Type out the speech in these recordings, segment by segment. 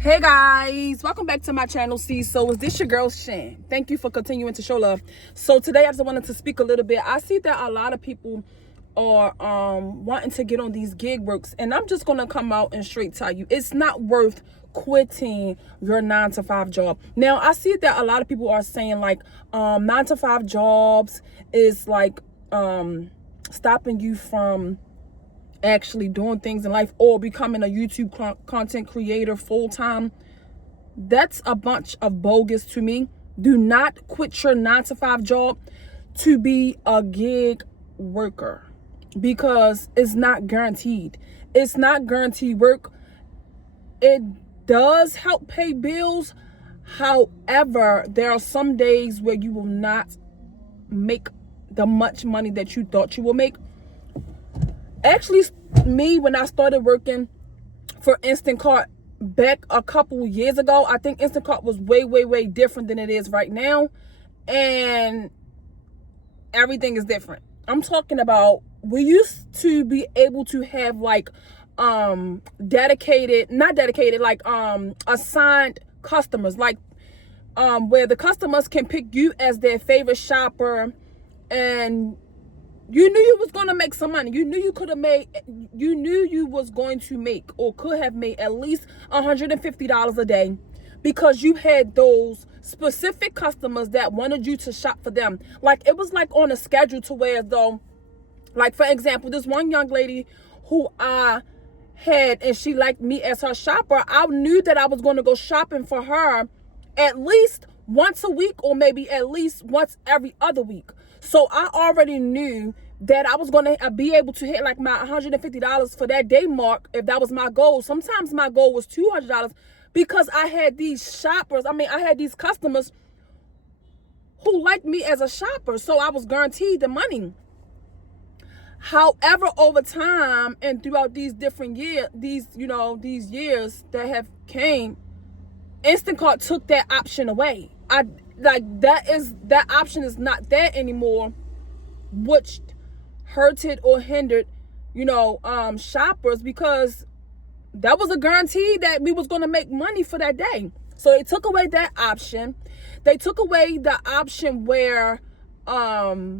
Hey guys, welcome back to my channel. So is this your girl Shan? Thank you for continuing to show love. So today I just wanted to speak a little bit. I see that a lot of people are wanting to get on these gig works, and I'm just gonna come out and straight tell you it's not worth quitting your 9-to-5 job. Now I see that a lot of people are saying like 9-to-5 jobs is like stopping you from actually doing things in life or becoming a YouTube content creator full-time. That's a bunch of bogus to me. Do not quit your 9-to-5 job to be a gig worker because it's not guaranteed. It's not guaranteed work. It does help pay bills. However, there are some days where you will not make the much money that you thought you will make. Actually, me, when I started working for Instacart back a couple years ago, I think Instacart was way different than it is right now. And everything is different. I'm talking about, we used to be able to have like assigned customers, like where the customers can pick you as their favorite shopper, and you knew you was going to make some money. You knew you was going to make or could have made at least $150 a day because you had those specific customers that wanted you to shop for them. Like it was like on a schedule to where though, like for example, this one young lady who I had and she liked me as her shopper, I knew that I was going to go shopping for her at least once a week or maybe at least once every other week. So I already knew that I was going to be able to hit like my $150 for that day mark if that was my goal. Sometimes my goal was $200 because I had these shoppers. I had these customers who liked me as a shopper. So I was guaranteed the money. However, over time and throughout these different years, these years that have came, Instacart took that option away. That option is not there anymore, which hurted or hindered, shoppers, because that was a guarantee that we was going to make money for that day. So they took away that option. They took away the option where, well,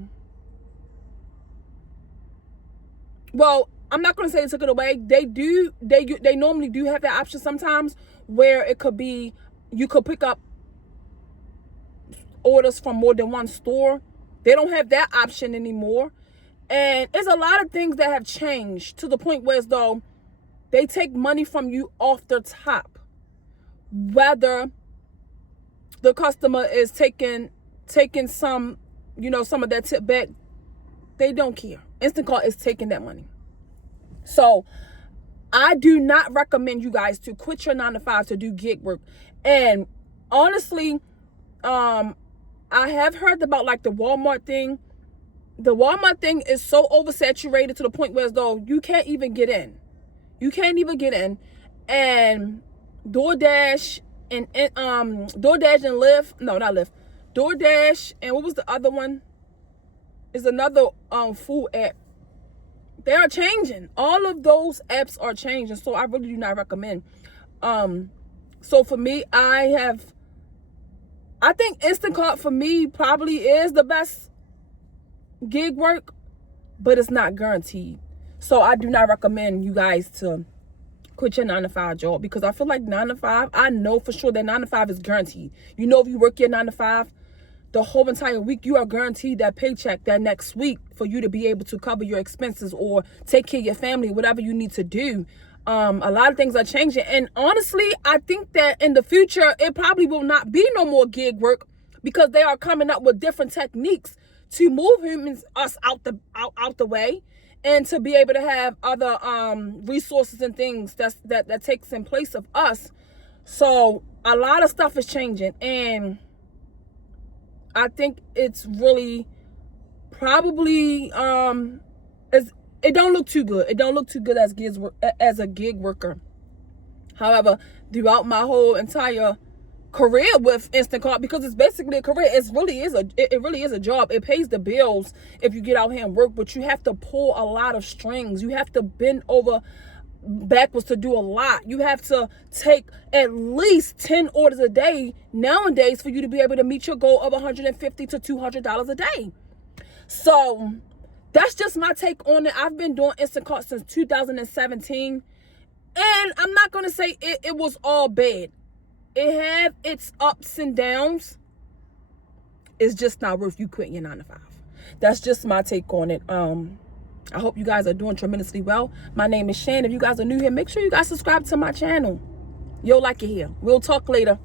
I'm not going to say they took it away. They normally do have that option sometimes where it could be, you could pick up orders from more than one store. They don't have that option anymore. And there's a lot of things that have changed to the point where as though they take money from you off the top. Whether the customer is taking some, some of that tip back, they don't care. Instacart is taking that money. So I do not recommend you guys to quit your 9-to-5 to do gig work. And honestly, I have heard about like the Walmart thing. The Walmart thing is so oversaturated to the point where as though you can't even get in. You can't even get in. And DoorDash and Lyft, no, not Lyft. DoorDash and what was the other one? Is another food app. They are changing. All of those apps are changing. So I really do not recommend. So for me, I think Instacart for me probably is the best gig work, but it's not guaranteed. So I do not recommend you guys to quit your 9-to-5 job because I feel like 9-to-5, I know for sure that 9-to-5 is guaranteed. If you work your 9-to-5, the whole entire week, you are guaranteed that paycheck that next week for you to be able to cover your expenses or take care of your family, whatever you need to do. A lot of things are changing. And honestly, I think that in the future, it probably will not be no more gig work because they are coming up with different techniques to move us out the way and to be able to have other resources and things that takes in place of us. So a lot of stuff is changing. And I think it's really probably it don't look too good. It don't look too good as a gig worker. However, throughout my whole entire career with Instacart, because it's basically a career, it really is a job. It pays the bills if you get out here and work, but you have to pull a lot of strings. You have to bend over backwards to do a lot. You have to take at least 10 orders a day nowadays for you to be able to meet your goal of $150 to $200 a day. So that's just my take on it. I've been doing Instacart since 2017. And I'm not going to say it was all bad. It had its ups and downs. It's just not worth you quitting your 9 to 5. That's just my take on it. I hope you guys are doing tremendously well. My name is Shan. If you guys are new here, make sure you guys subscribe to my channel. You'll like it here. We'll talk later.